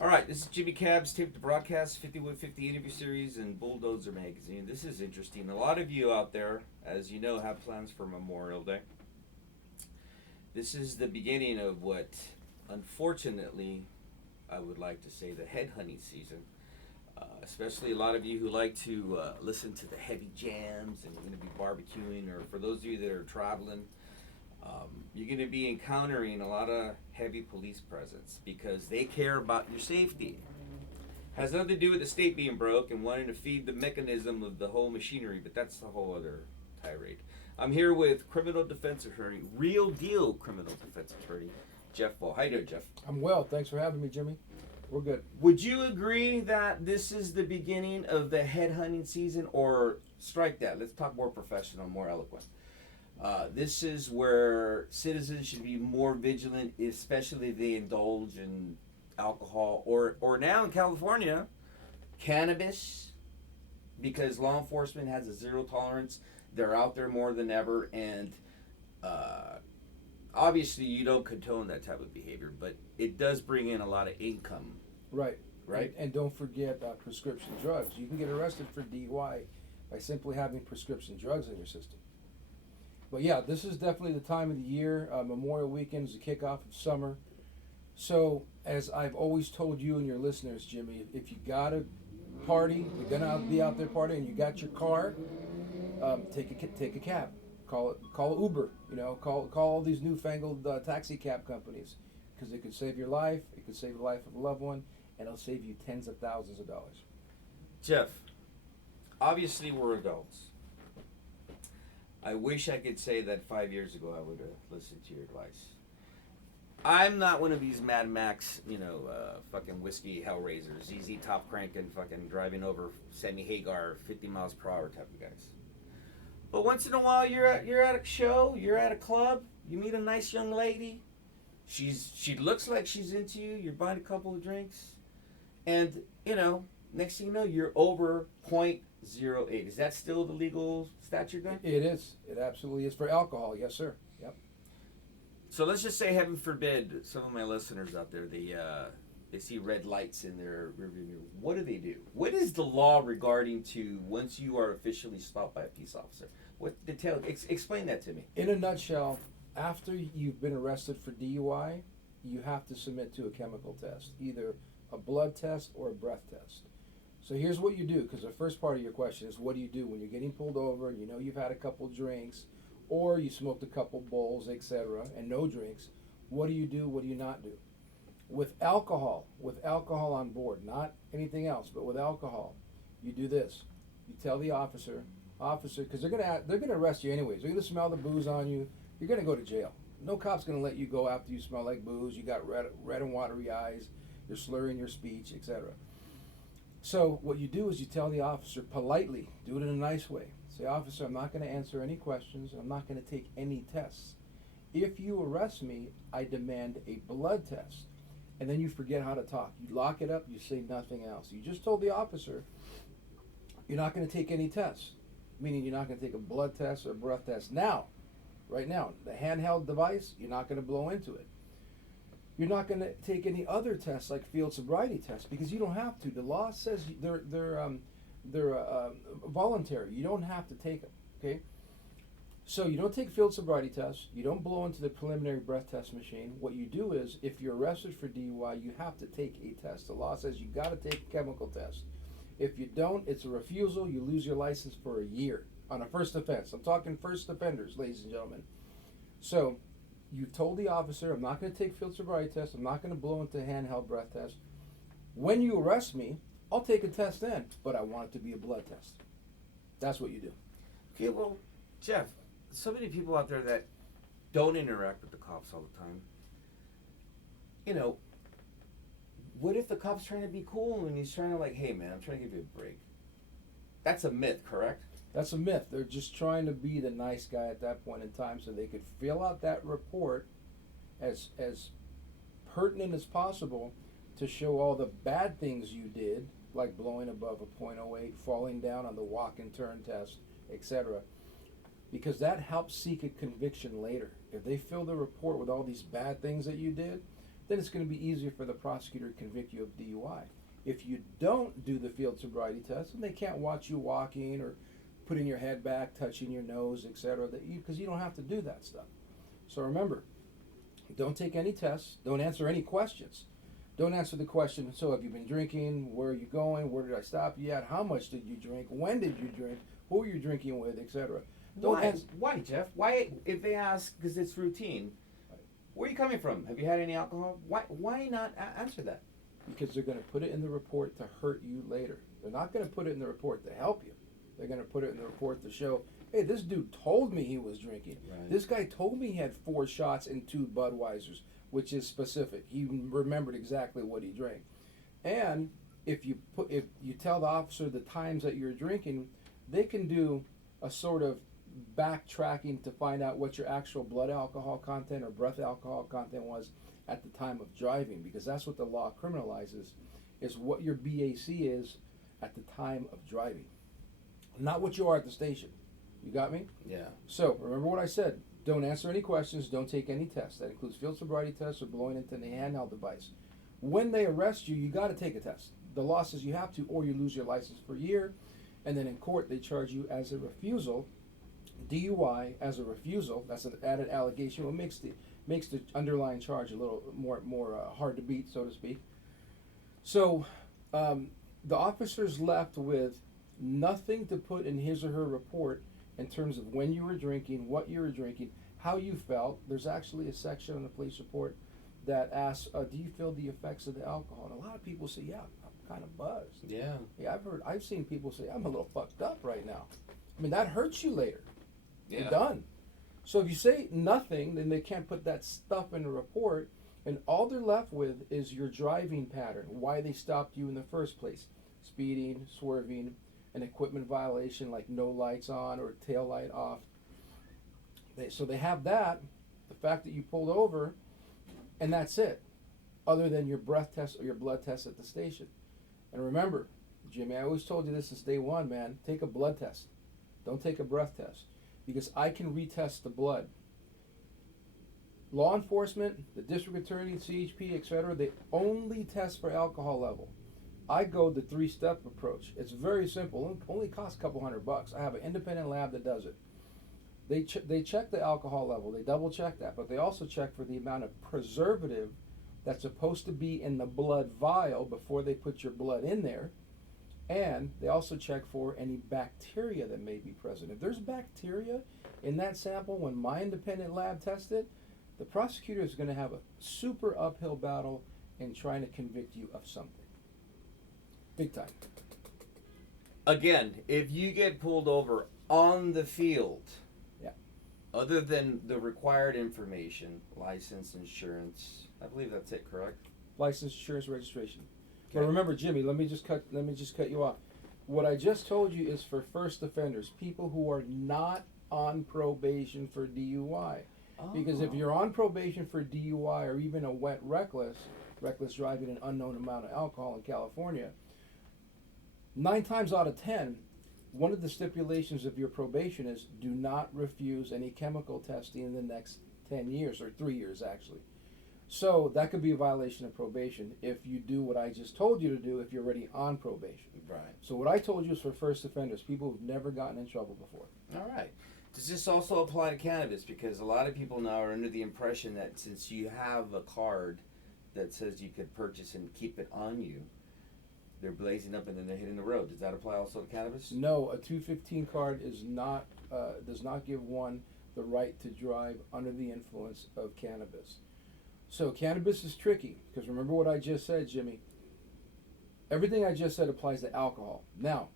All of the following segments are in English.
All right, this is Jimmy Cab's Tape to Broadcast 50 with 50 interview series and Bulldozer magazine. This is interesting. A lot of you out there, as you know, have plans for Memorial Day. This is the beginning of what, unfortunately, I would like to say the headhunting season. Especially a lot of you who like to listen to the heavy jams and you're going to be barbecuing, or for those of you that are traveling, you're going to be encountering a lot of heavy police presence because they care about your safety. Has nothing to do with the state being broke and wanting to feed the mechanism of the whole machinery, but that's a whole other tirade. I'm here with criminal defense attorney, real deal criminal defense attorney, Jeff Voll. How you doing, Jeff? I'm well. Thanks for having me, Jimmy. We're good. Would you agree that this is the beginning of the headhunting season, or strike that? Let's talk more professional, more eloquent. This is where citizens should be more vigilant, especially if they indulge in alcohol or now in California, cannabis, because law enforcement has a zero tolerance. They're out there more than ever, and obviously you don't condone that type of behavior, but it does bring in a lot of income. Right. Right. And don't forget prescription drugs. You can get arrested for DUI by simply having prescription drugs in your system. But yeah, this is definitely the time of the year. Memorial Weekend is the kickoff of summer. So, as I've always told you and your listeners, Jimmy, if you got a party, you're gonna be out there partying, you got your car, take a cab, call Uber. Call all these newfangled taxi cab companies, because it could save your life, it could save the life of a loved one, and it'll save you tens of thousands of dollars. Jeff, obviously we're adults. I wish I could say that 5 years ago I would have listened to your advice. I'm not one of these Mad Max, fucking whiskey hellraisers, easy top cranking, fucking driving over Sammy Hagar 50 miles per hour type of guys. But once in a while you're at a show, you're at a club, you meet a nice young lady. She looks like she's into you. You're buying a couple of drinks, and next thing you know, you're over .08. Is that still the legal statute then? It is. It absolutely is for alcohol. Yes, sir. Yep. So let's just say, heaven forbid, some of my listeners out there, they see red lights in their rearview mirror. What do? What is the law regarding to once you are officially stopped by a peace officer? What detail? Explain that to me. In a nutshell, after you've been arrested for DUI, you have to submit to a chemical test, either a blood test or a breath test. So here's what you do, because the first part of your question is, what do you do when you're getting pulled over and you know you've had a couple drinks, or you smoked a couple bowls, etc., and no drinks? What do you do? What do you not do? With alcohol on board, not anything else, but with alcohol, you do this. You tell the officer, because they're gonna arrest you anyways. They're gonna smell the booze on you. You're gonna go to jail. No cop's gonna let you go after you smell like booze. You got red and watery eyes. You're slurring your speech, etc. So what you do is you tell the officer politely, do it in a nice way. Say, officer, I'm not going to answer any questions. I'm not going to take any tests. If you arrest me, I demand a blood test. And then you forget how to talk. You lock it up. You say nothing else. You just told the officer you're not going to take any tests, meaning you're not going to take a blood test or a breath test now, right now. The handheld device, you're not going to blow into it. You're not going to take any other tests like field sobriety tests, because you don't have to. The law says they're voluntary. You don't have to take them. Okay. So you don't take field sobriety tests. You don't blow into the preliminary breath test machine. What you do is, if you're arrested for DUI, you have to take a test. The law says you got to take a chemical test. If you don't, it's a refusal. You lose your license for a year on a first offense. I'm talking first offenders, ladies and gentlemen. So you've told the officer, I'm not going to take field sobriety tests. I'm not going to blow into handheld breath test. When you arrest me, I'll take a test then, but I want it to be a blood test. That's what you do. Okay, well, Jeff, so many people out there that don't interact with the cops all the time. What if the cop's trying to be cool and he's trying to hey man, I'm trying to give you a break? That's a myth, correct? That's a myth. They're just trying to be the nice guy at that point in time so they could fill out that report as pertinent as possible to show all the bad things you did, like blowing above a .08, falling down on the walk and turn test, etc. Because that helps seek a conviction later. If they fill the report with all these bad things that you did, then it's going to be easier for the prosecutor to convict you of DUI. If you don't do the field sobriety test, then they can't watch you walking or putting your head back, touching your nose, etc. Because you don't have to do that stuff. So remember, don't take any tests. Don't answer any questions. Don't answer the question, so have you been drinking? Where are you going? Where did I stop you at? How much did you drink? When did you drink? Who are you drinking with, etc. Why, Jeff? Why, if they ask, because it's routine, where are you coming from? Have you had any alcohol? Why not answer that? Because they're going to put it in the report to hurt you later. They're not going to put it in the report to help you. They're going to put it in the report to show, hey, this dude told me he was drinking. Right. This guy told me he had 4 shots and 2 Budweisers, which is specific. He remembered exactly what he drank. And if you tell the officer the times that you're drinking, they can do a sort of backtracking to find out what your actual blood alcohol content or breath alcohol content was at the time of driving, because that's what the law criminalizes, is what your BAC is at the time of driving, not what you are at the station. You got me? Yeah. So remember what I said. Don't answer any questions. Don't take any tests. That includes field sobriety tests or blowing into the handheld device. When they arrest you, you got to take a test. The law says you have to, or you lose your license for a year. And then in court, they charge you as a refusal, DUI as a refusal. That's an added allegation. What makes the underlying charge a little more hard to beat, so to speak. So the officer's left with nothing to put in his or her report in terms of when you were drinking, what you were drinking, how you felt. There's actually a section on the police report that asks, do you feel the effects of the alcohol? And a lot of people say, yeah, I'm kind of buzzed. Yeah. Yeah, I've seen people say, I'm a little fucked up right now. I mean, that hurts you later. Yeah. You're done. So if you say nothing, then they can't put that stuff in the report, and all they're left with is your driving pattern, why they stopped you in the first place. Speeding, swerving, an equipment violation like no lights on or tail light off. So they have that, the fact that you pulled over, and that's it, other than your breath test or your blood test at the station. And remember, Jimmy, I always told you this since day one, man, take a blood test. Don't take a breath test, because I can retest the blood. Law enforcement, the district attorney, CHP, etc., they only test for alcohol level. I go the 3-step approach. It's very simple. It only costs a couple $100. I have an independent lab that does it. They check the alcohol level. They double check that, but they also check for the amount of preservative that's supposed to be in the blood vial before they put your blood in there. And they also check for any bacteria that may be present. If there's bacteria in that sample when my independent lab tests it, the prosecutor is going to have a super uphill battle in trying to convict you of something. Big time. Again, if you get pulled over on the field, yeah, other than the required information, license, insurance, I believe that's it, correct? License, insurance, registration. Okay. But remember, Jimmy, let me just cut you off. What I just told you is for first offenders, people who are not on probation for DUI. Because if you're on probation for DUI or even a reckless driving an unknown amount of alcohol in California, 9 times out of 10, one of the stipulations of your probation is do not refuse any chemical testing in the next 10 years, or 3 years actually. So that could be a violation of probation if you do what I just told you to do if you're already on probation. Right. So what I told you is for first offenders, people who've never gotten in trouble before. All right. Does this also apply to cannabis? Because a lot of people now are under the impression that since you have a card that says you could purchase and keep it on you, they're blazing up and then they're hitting the road. Does that apply also to cannabis? No, a 215 card is not does not give one the right to drive under the influence of cannabis. So cannabis is tricky, because remember what I just said, Jimmy. Everything I just said applies to alcohol. Now,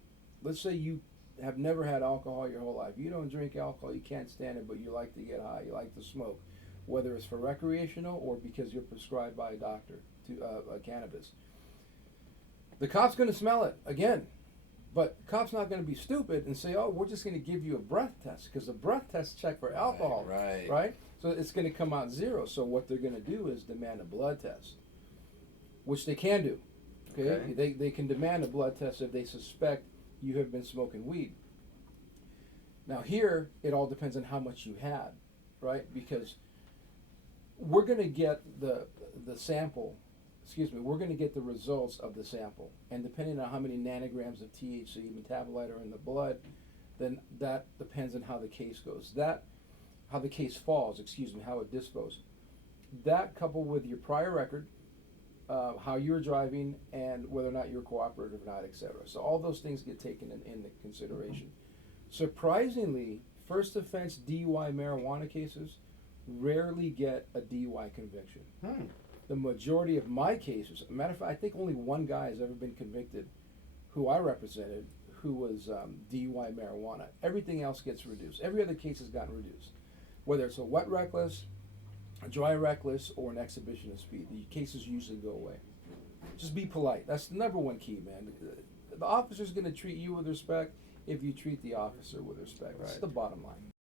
let's say you have never had alcohol your whole life. You don't drink alcohol, you can't stand it, but you like to get high, you like to smoke, whether it's for recreational or because you're prescribed by a doctor to cannabis. The cop's going to smell it again, but the cop's not going to be stupid and say, oh, we're just going to give you a breath test, because the breath tests check for alcohol, right? So it's going to come out 0. So what they're going to do is demand a blood test, which they can do. Okay? They can demand a blood test if they suspect you have been smoking weed. Now here, it all depends on how much you had, right? Because we're going to get the sample. Excuse me. We're going to get the results of the sample, and depending on how many nanograms of THC metabolite are in the blood, then that depends on how the case goes. How the case falls. Excuse me. How it disposes. That coupled with your prior record, how you were driving, and whether or not you're cooperative or not, etc. So all those things get taken into consideration. Surprisingly, first offense DUI marijuana cases rarely get a DUI conviction. The majority of my cases, matter of fact, I think only one guy has ever been convicted who I represented who was DUI marijuana. Everything else gets reduced. Every other case has gotten reduced. Whether it's a wet reckless, a dry reckless, or an exhibition of speed, the cases usually go away. Just be polite. That's the number one key, man. The officer's going to treat you with respect if you treat the officer with respect. That's Right. the bottom line.